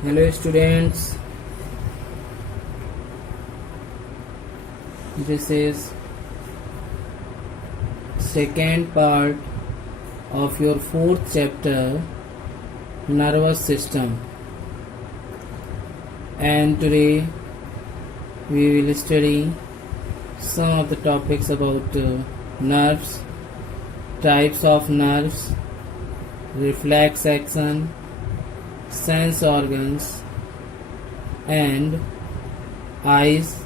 Hello students, this is second part of your fourth chapter, nervous system, and today we will study some of the topics about nerves, types of nerves, reflex action, sense organs, and eyes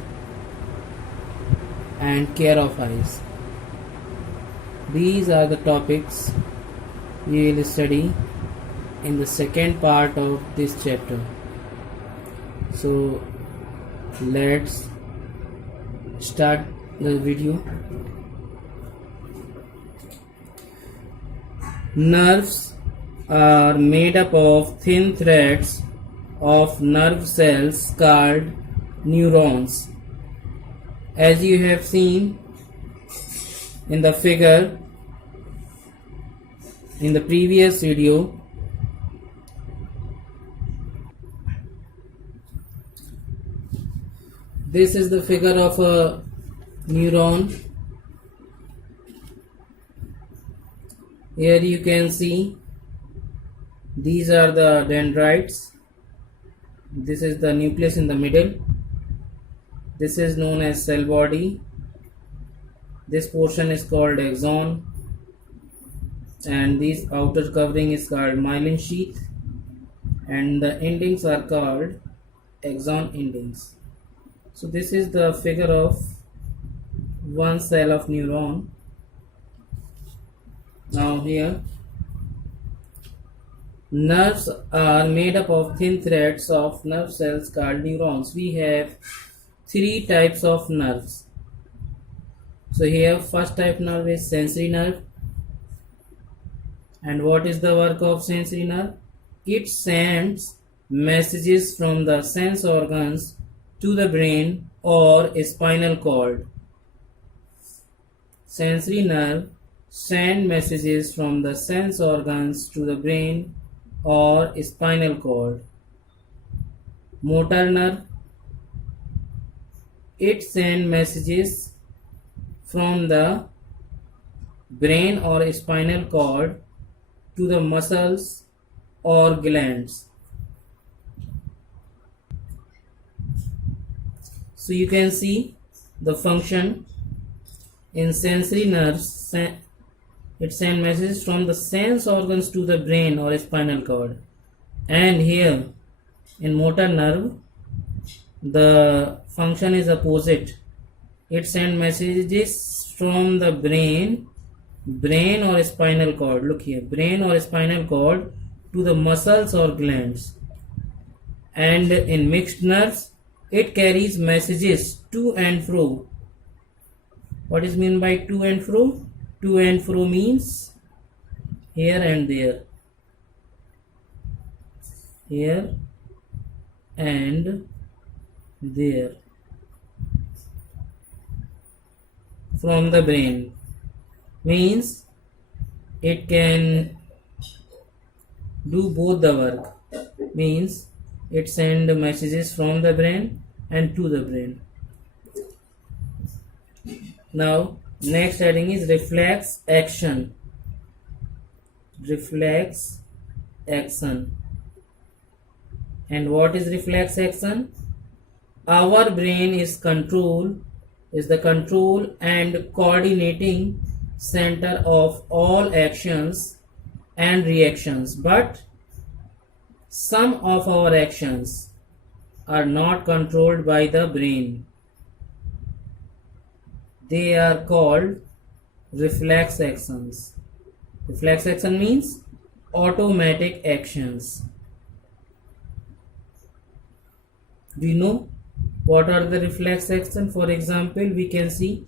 and care of eyes. These are the topics we will study in the second part of this chapter. So let's start the video. Nerves are made up of thin threads of nerve cells called neurons. As you have seen in the figure in the previous video, this is the figure of a neuron. Here you can see these are the dendrites. This is the nucleus in the middle. This is known as cell body. This portion is called axon, and this outer covering is called myelin sheath, and the endings are called axon endings. So this is the figure of one cell of neuron. Now here, nerves are made up of thin threads of nerve cells called neurons. We have three types of nerves. So here first type nerve is sensory nerve. And what is the work of sensory nerve? It sends messages from the sense organs to the brain or spinal cord. Sensory nerve send messages from the sense organs to the brain or spinal cord. Motor nerve, it sends messages from the brain or spinal cord to the muscles or glands. So you can see the function in sensory nerves. It sends messages from the sense organs to the brain or spinal cord. And here in motor nerve, the function is opposite. It sends messages from the brain or spinal cord. Look here, brain or spinal cord to the muscles or glands. And in mixed nerves, it carries messages to and fro. What is meant by to and fro? To and fro means here and there. Here and there. From the brain means it can do both the work. Means it sends messages from the brain and to the brain. Now next heading is reflex action. Reflex action. And what is reflex action? Our brain is the control and coordinating center of all actions and reactions, but some of our actions are not controlled by the brain. They are called reflex actions. Reflex action means automatic actions. Do you know what are the reflex actions? For example, we can say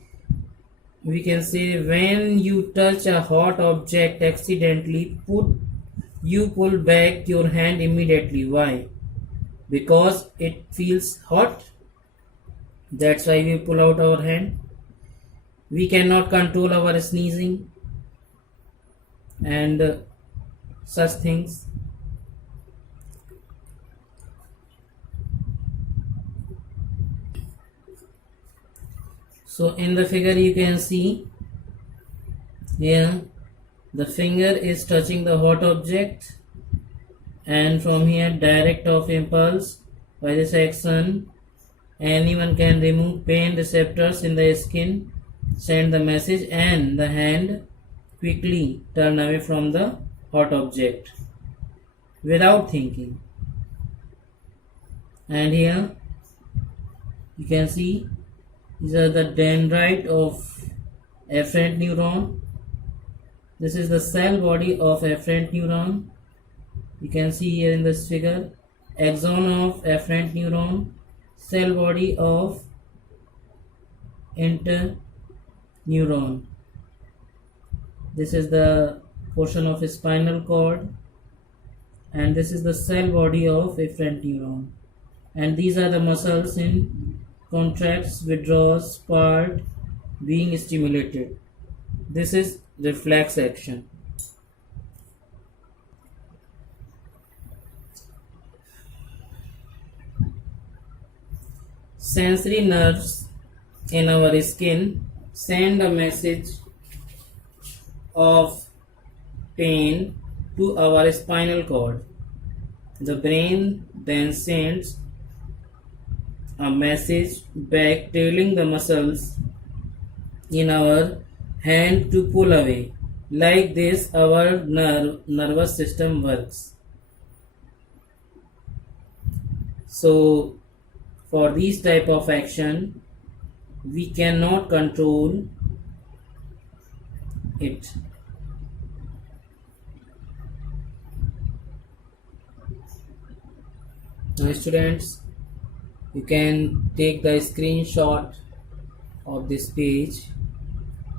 when you touch a hot object accidentally, you pull back your hand immediately. Why? Because it feels hot. That's why we pull out our hand. We cannot control our sneezing and such things. So in the figure you can see here the finger is touching the hot object, and from here direct of impulse by this action anyone can remove pain receptors in the skin, send the message, and the hand quickly turn away from the hot object without thinking. And here you can see these are the dendrite of afferent neuron. This is the cell body of afferent neuron. You can see here in this figure axon of afferent neuron, cell body of interneuron. This is the portion of spinal cord, and this is the cell body of afferent neuron. And these are the muscles in contracts, withdraws, part, being stimulated. This is reflex action. Sensory nerves in our skin send a message of pain to our spinal cord. The brain then sends a message back telling the muscles in our hand to pull away. Like this our nervous system works. So for these type of action we cannot control it. Now students, you can take the screenshot of this page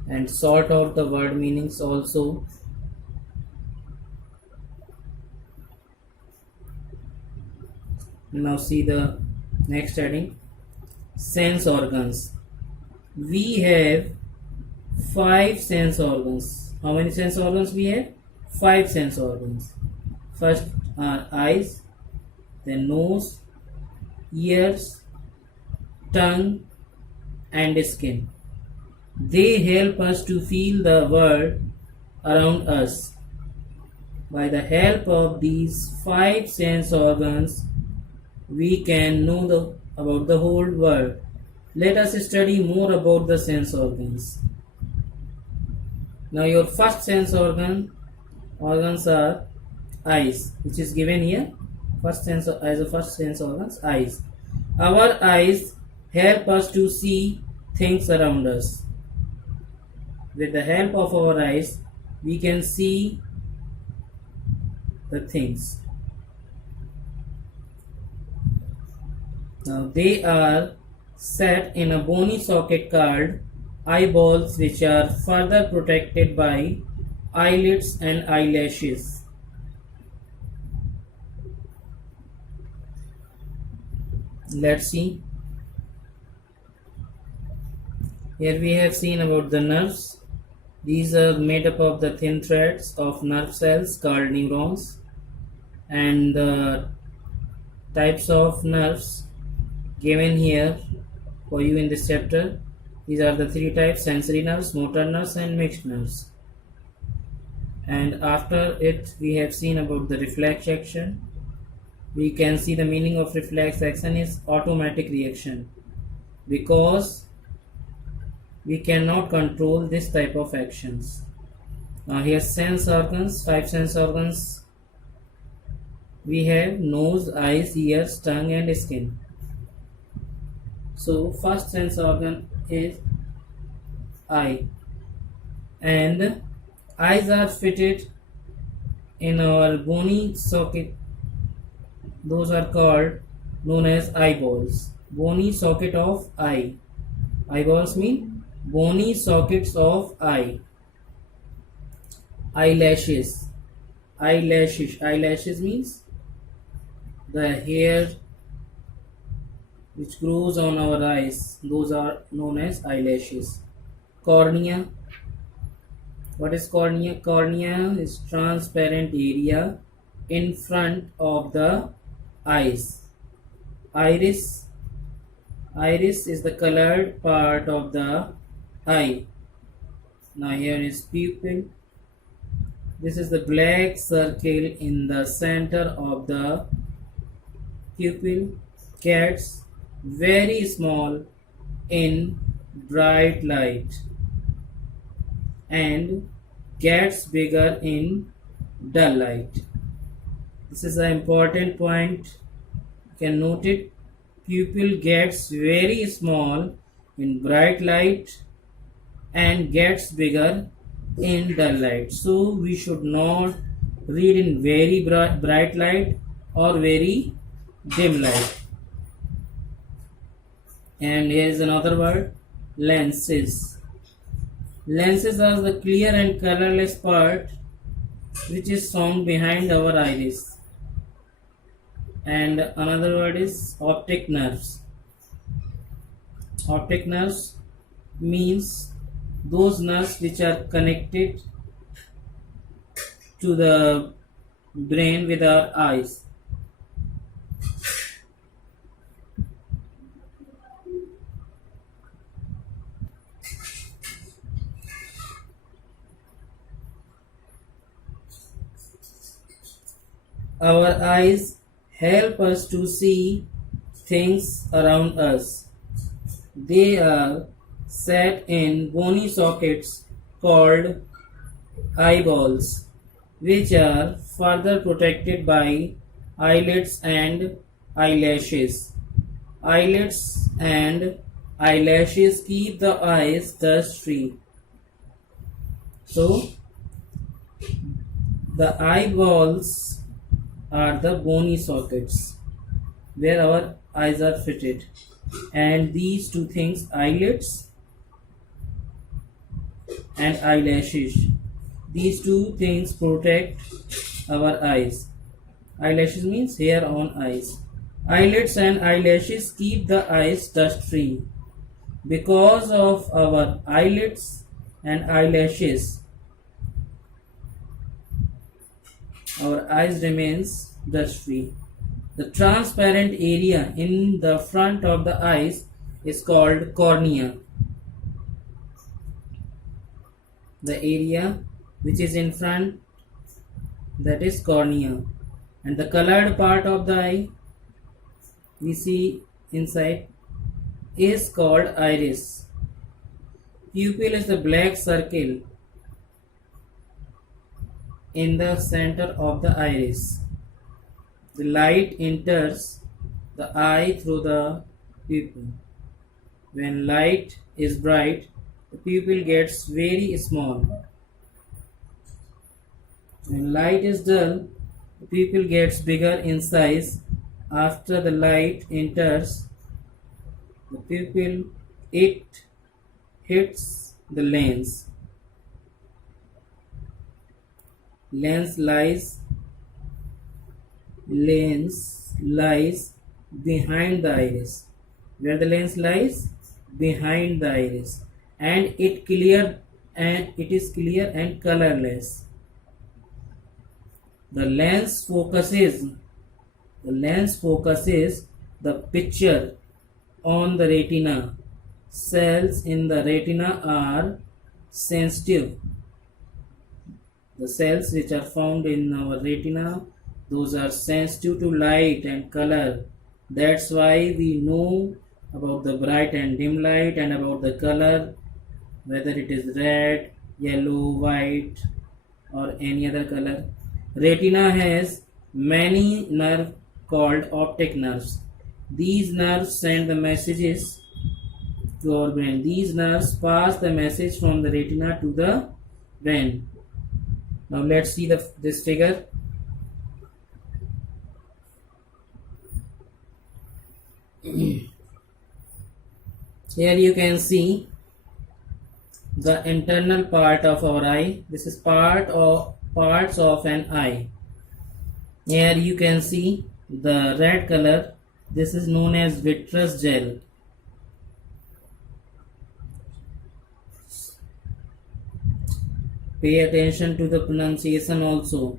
and sort out the word meanings also. Now see the next heading, sense organs. We have 5 sense organs. How many sense organs we have? 5 sense organs. First are eyes, then nose, ears, tongue, and skin. They help us to feel the world around us. By the help of these 5 sense organs, we can know about the whole world. Let us study more about the sense organs. Now your first sense organs are eyes, which is given here. First sense organs, eyes. Our eyes help us to see things around us. With the help of our eyes, we can see the things. Now they are set in a bony socket called eyeballs, which are further protected by eyelids and eyelashes. Let's see. Here we have seen about the nerves. These are made up of the thin threads of nerve cells called neurons, and the types of nerves given here for you in this chapter. These are the 3 types: sensory nerves, motor nerves, and mixed nerves. And after it we have seen about the reflex action. We can see the meaning of reflex action is automatic reaction, because we cannot control this type of actions. Now here sense organs, 5 sense organs. We have nose, eyes, ears, tongue, and skin. So first sense organ is eye, and eyes are fitted in our bony socket. Those are called known as eyeballs. Bony socket of eye. Eyeballs mean bony sockets of eye. Eyelashes. Eyelashes means the hair which grows on our eyes. Those are known as eyelashes. Cornea. What is cornea? Cornea is transparent area in front of the eyes. Iris. Iris is the colored part of the eye. Now here is pupil. This is the black circle in the center of the pupil. Gets very small in bright light and gets bigger in dull light. This is an important point. You can note it. Pupil gets very small in bright light and gets bigger in dull light. So we should not read in very bright light or very dim light. And here is another word, lenses. Lenses are the clear and colorless part which is found behind our iris. And another word is optic nerves. Optic nerves means those nerves which are connected to the brain with our eyes. Our eyes help us to see things around us. They are set in bony sockets called eyeballs, which are further protected by eyelids and eyelashes. Eyelids and eyelashes keep the eyes dust free. So, the eyeballs are the bony sockets where our eyes are fitted, and these two things, eyelids and eyelashes, these two things protect our eyes. Eyelashes means hair on eyes. Eyelids and eyelashes keep the eyes dust free. Because of our eyelids and eyelashes, our eyes remains dust free. The transparent area in the front of the eyes is called cornea. The area which is in front, that is cornea, and the colored part of the eye we see inside is called iris. Pupil is the black circle in the center of the iris. The light enters the eye through the pupil. When light is bright, the pupil gets very small. When light is dull, the pupil gets bigger in size. After the light enters the pupil, it hits the lens. Lens lies behind the iris. Where the lens lies? Behind the iris, and it is clear and colorless. The lens focuses the picture on the retina. Cells in the retina are sensitive. The cells which are found in our retina, those are sensitive to light and color. That's why we know about the bright and dim light and about the color, whether it is red, yellow, white or any other color. Retina has many nerves called optic nerves. These nerves send the messages to our brain. These nerves pass the message from the retina to the brain. Now let's see this figure. Here you can see the internal part of our eye. This is parts of an eye. Here you can see the red color. This is known as vitreous gel. Pay attention to the pronunciation also.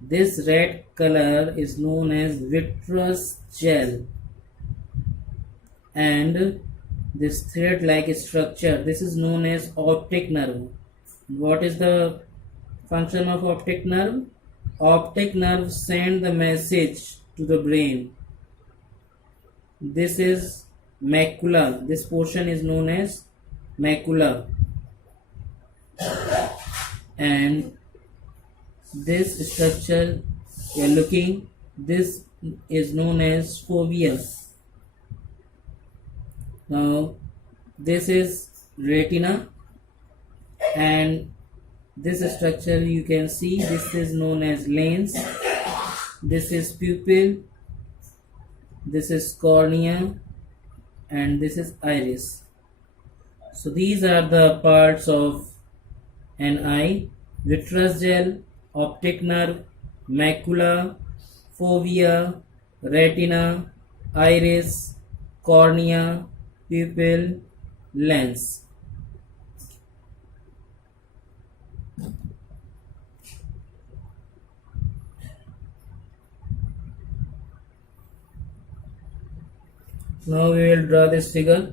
This red color is known as vitreous gel, and this thread like structure, this is known as optic nerve. What is the function of optic nerve? Optic nerve send the message to the brain. This is macula, this portion is known as macula, and this structure you are looking, this is known as fovea. Now this is retina, and this structure you can see, this is known as lens, this is pupil, this is cornea, and this is iris. So these are the parts of an eye: vitreous gel, optic nerve, macula, fovea, retina, iris, cornea, pupil, lens. Now we will draw this figure.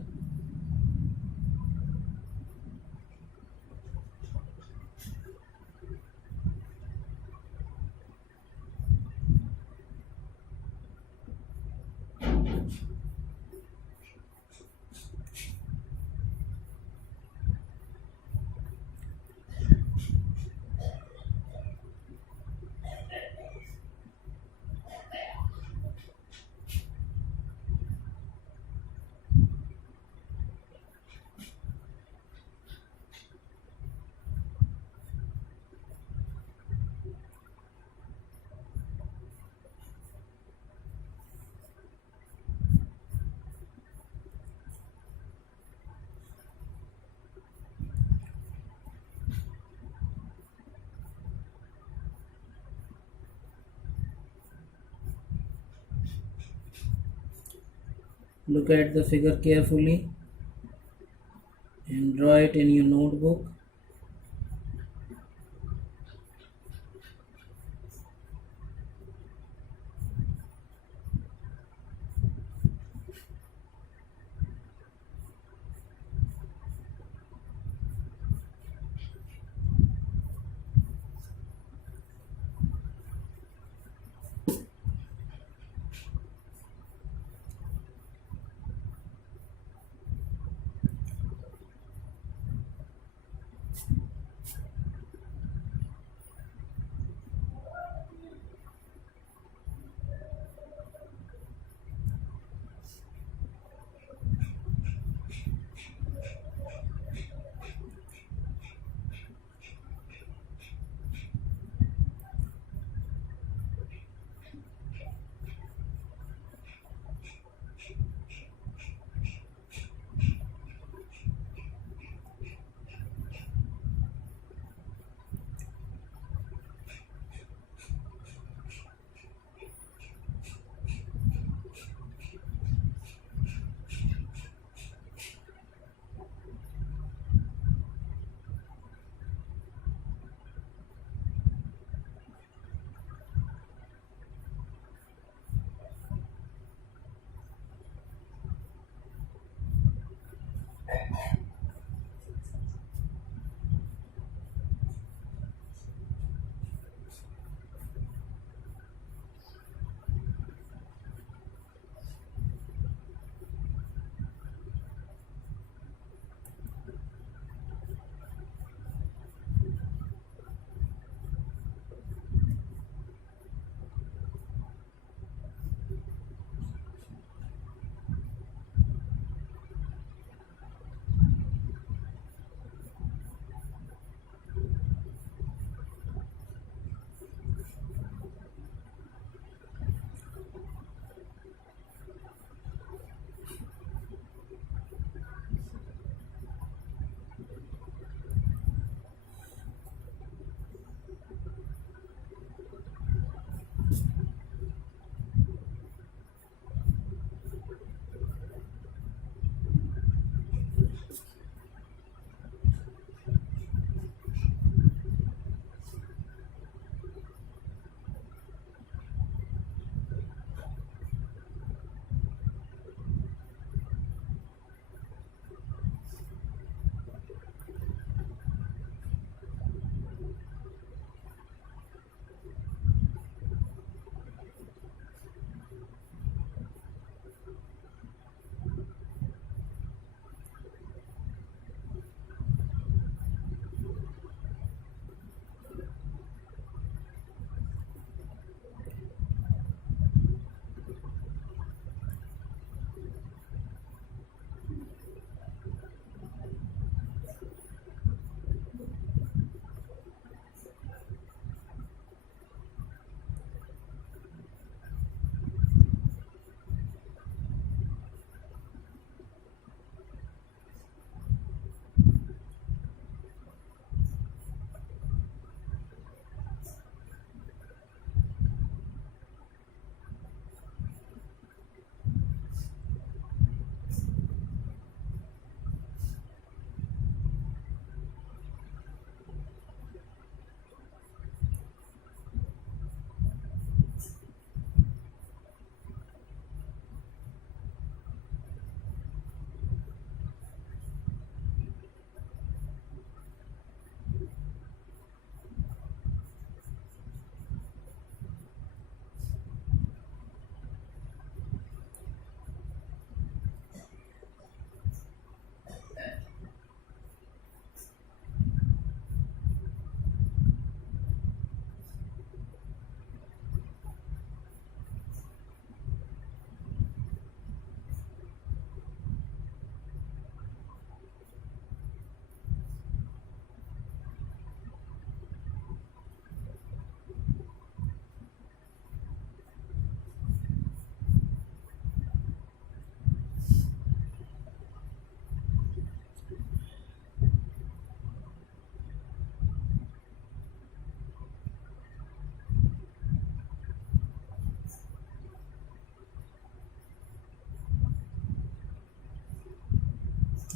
Look at the figure carefully and draw it in your notebook.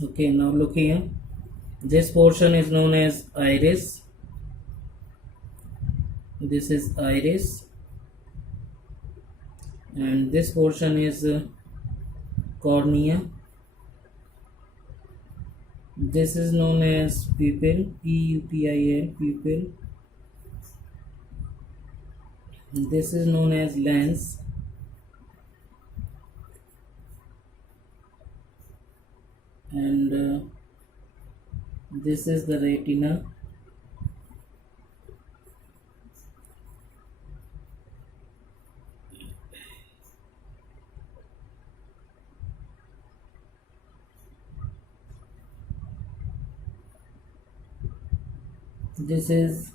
Okay, now look here. This portion is known as iris. This is iris, and this portion is cornea. This is known as pupil, P-U-P-I-L, pupil. This is known as lens, and this is the retina. This is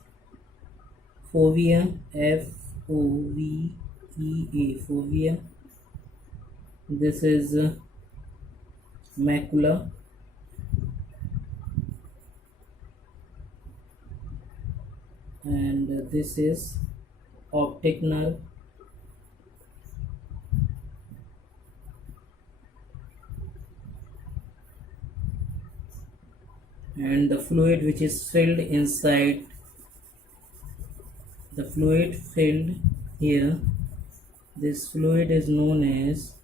fovea, F-O-V-E-A, fovea. This is macula, and this is optic nerve, and the fluid which is filled inside, the fluid filled here, this fluid is known as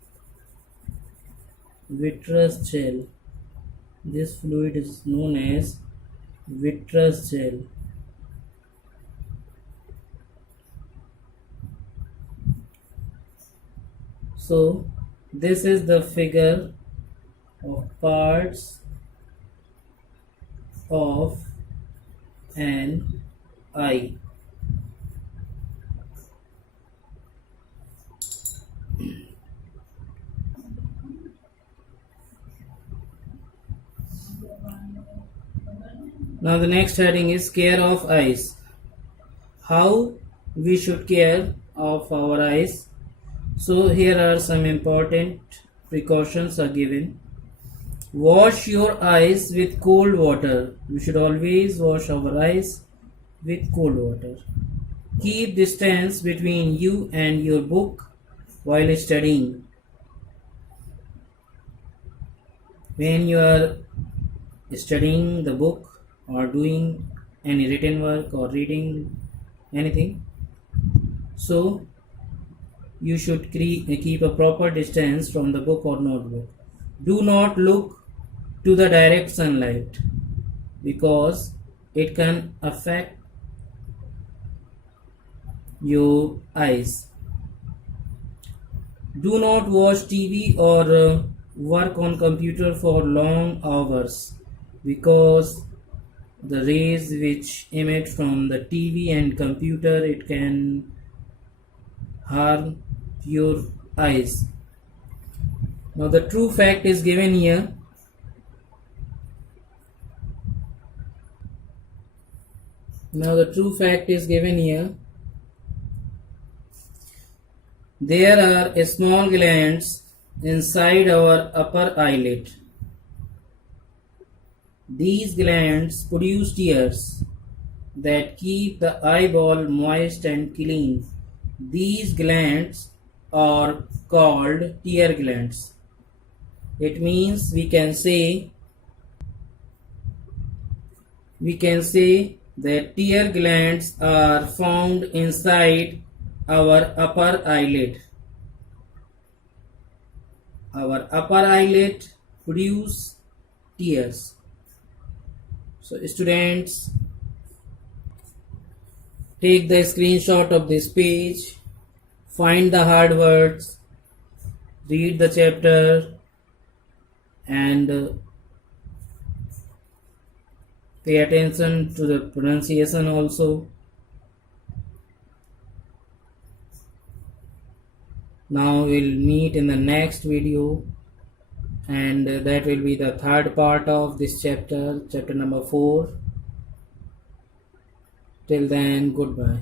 vitreous gel. This fluid is known as vitreous gel. So this is the figure of parts of an eye. Now the next heading is care of eyes. How we should care of our eyes. So here are some important precautions are given. Wash your eyes with cold water. We should always wash our eyes with cold water. Keep distance between you and your book while studying. When you are studying the book or doing any written work or reading anything, so you should keep a proper distance from the book or notebook. Do not look to the direct sunlight because it can affect your eyes. Do not watch TV or work on computer for long hours because the rays which emit from the TV and computer, it can harm your eyes. Now the true fact is given here. There are small glands inside our upper eyelid. These glands produce tears that keep the eyeball moist and clean. These glands are called tear glands. It means we can say that tear glands are found inside our upper eyelid. Our upper eyelid produce tears. So students, take the screenshot of this page, find the hard words, read the chapter, and pay attention to the pronunciation also. Now we'll meet in the next video, and that will be the third part of this chapter number 4. Till then, goodbye.